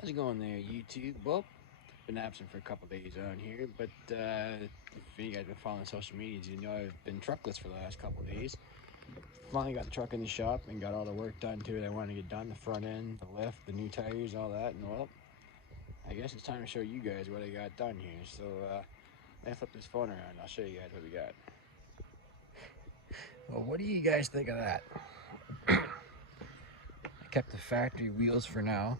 How's it going there, YouTube? Well, been absent for a couple days on here, but if you guys been following social medias, you know I've been truckless for the last couple days. Finally got the truck in the shop and got all the work done to it I wanted to get done, the front end, the lift, the new tires, all that, and well, I guess it's time to show you guys what I got done here. So, let me flip this phone around, I'll show you guys what we got. Well, what do you guys think of that? I kept the factory wheels for now.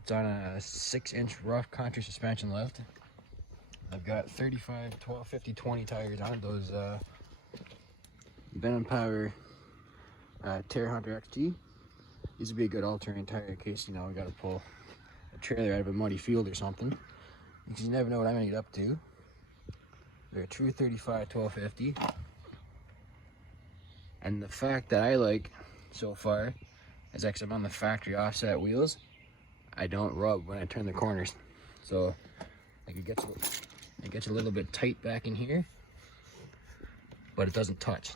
It's on a 6-inch rough country suspension lift. I've got 35, 12, 50, 20 tires on it. Those Venom Power Terra Hunter XT. These would be a good all-terrain tire in case, you know, we got to pull a trailer out of a muddy field or something. Because you never know what I'm going to get up to. They're a true 35, 12, 50. And the fact that I like so far is that I'm on the factory offset wheels, I don't rub when I turn the corners. So like it gets a little bit tight back in here, but it doesn't touch.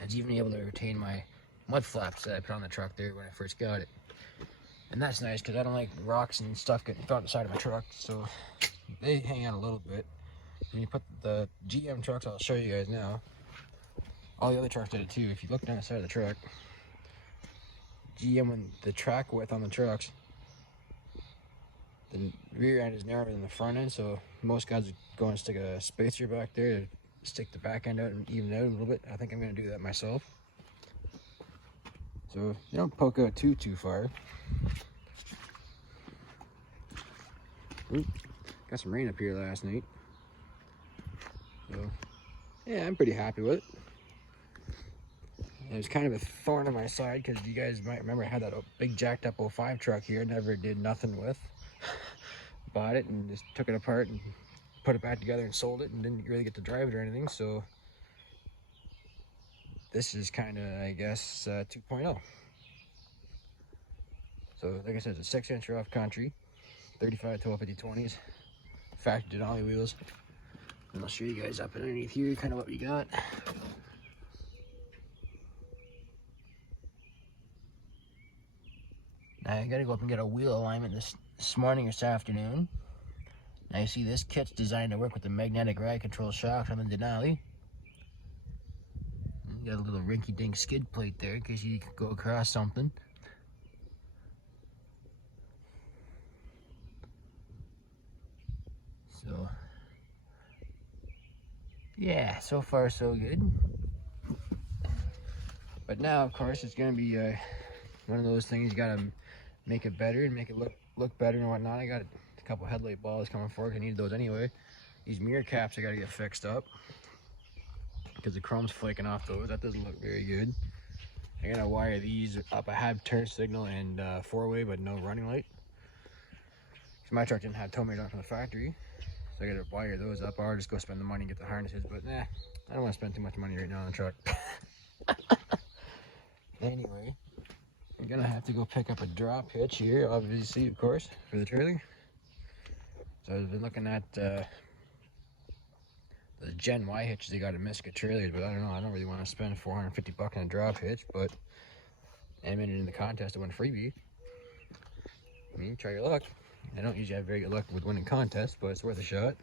I was even able to retain my mud flaps that I put on the truck there when I first got it. And that's nice because I don't like rocks and stuff getting thrown on the side of my truck, so they hang out a little bit. When you put the GM trucks, I'll show you guys now. All the other trucks did it too. If you look down the side of the truck, GM, and the track width on the trucks, the rear end is narrower than the front end, so most guys are going to stick a spacer back there to stick the back end out and even out a little bit. I think I'm going to do that myself. So you don't poke out too far. Ooh, got some rain up here last night. So yeah, I'm pretty happy with it. It was kind of a thorn in my side because you guys might remember I had that big jacked up 05 truck here, never did nothing with. Bought it and just took it apart and put it back together and sold it and didn't really get to drive it or anything. So this is kind of, I guess, 2.0. So like I said, it's a 6-inch rough country, 35, 12, 50, 20s, factory Denali wheels. And I'll show you guys up underneath here kind of what we got. Now I gotta go up and get a wheel alignment this morning or this afternoon. Now you see this kit's designed to work with the magnetic ride control shocks on the Denali. You got a little rinky-dink skid plate there in case you could go across something. So yeah, so far so good. But now, of course, it's gonna be one of those things you gotta make it better and make it look better and whatnot. I got a couple headlight balls coming forward. I needed those anyway. These mirror caps I gotta get fixed up because the chrome's flaking off those. That doesn't look very good. I gotta wire these up. I have turn signal and 4-way, but no running light. Cause my truck didn't have tow mirrors on from the factory, so I gotta wire those up. Or just go spend the money and get the harnesses. But nah, I don't want to spend too much money right now on the truck. Anyway, I'm gonna have to go pick up a drop hitch here, obviously, of course, for the trailer. So I've been looking at the Gen Y hitches they got at Miska Trailers, but I don't know, I don't really want to spend $450 on a drop hitch, but I'm in the contest to win freebie. I mean, try your luck. I don't usually have very good luck with winning contests, but it's worth a shot.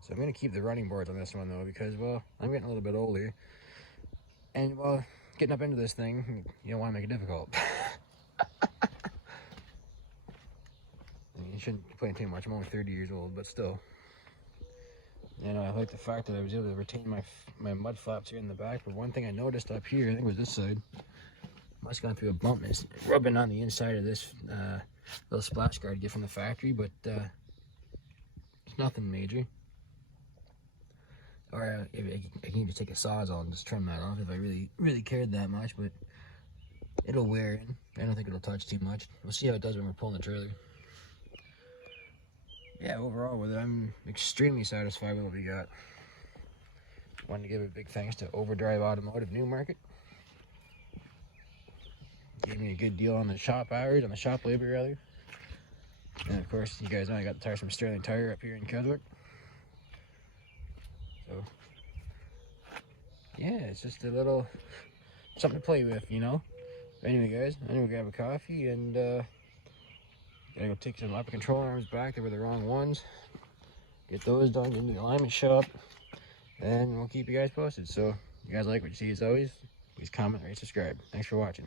So I'm gonna keep the running boards on this one though, because, well, I'm getting a little bit older. And, well, getting up into this thing, you don't want to make it difficult. I mean, you shouldn't complain too much. I'm only 30 years old, but still. You know, I like the fact that I was able to retain my mud flaps here in the back. But one thing I noticed up here, I think it was this side, must have gone through a bump, and it's rubbing on the inside of this little splash guard I get from the factory, but it's nothing major. Or I can even take a sawzall and just trim that off if I really cared that much, but it'll wear in. I don't think it'll touch too much. We'll see how it does when we're pulling the trailer. Yeah, overall with it, I'm extremely satisfied with what we got. Wanted to give a big thanks to Overdrive Automotive Newmarket. Gave me a good deal on the shop hours, on the shop labor rather. And of course, you guys know I got the tires from Sterling Tire up here in Keswick. So yeah, it's just a little something to play with, you know. Anyway, guys, I'm gonna grab a coffee and gotta go take some upper control arms back. They were the wrong ones. Get those done in the alignment shop, and we'll keep you guys posted. So, if you guys like what you see, as always, please comment, rate, subscribe. Thanks for watching.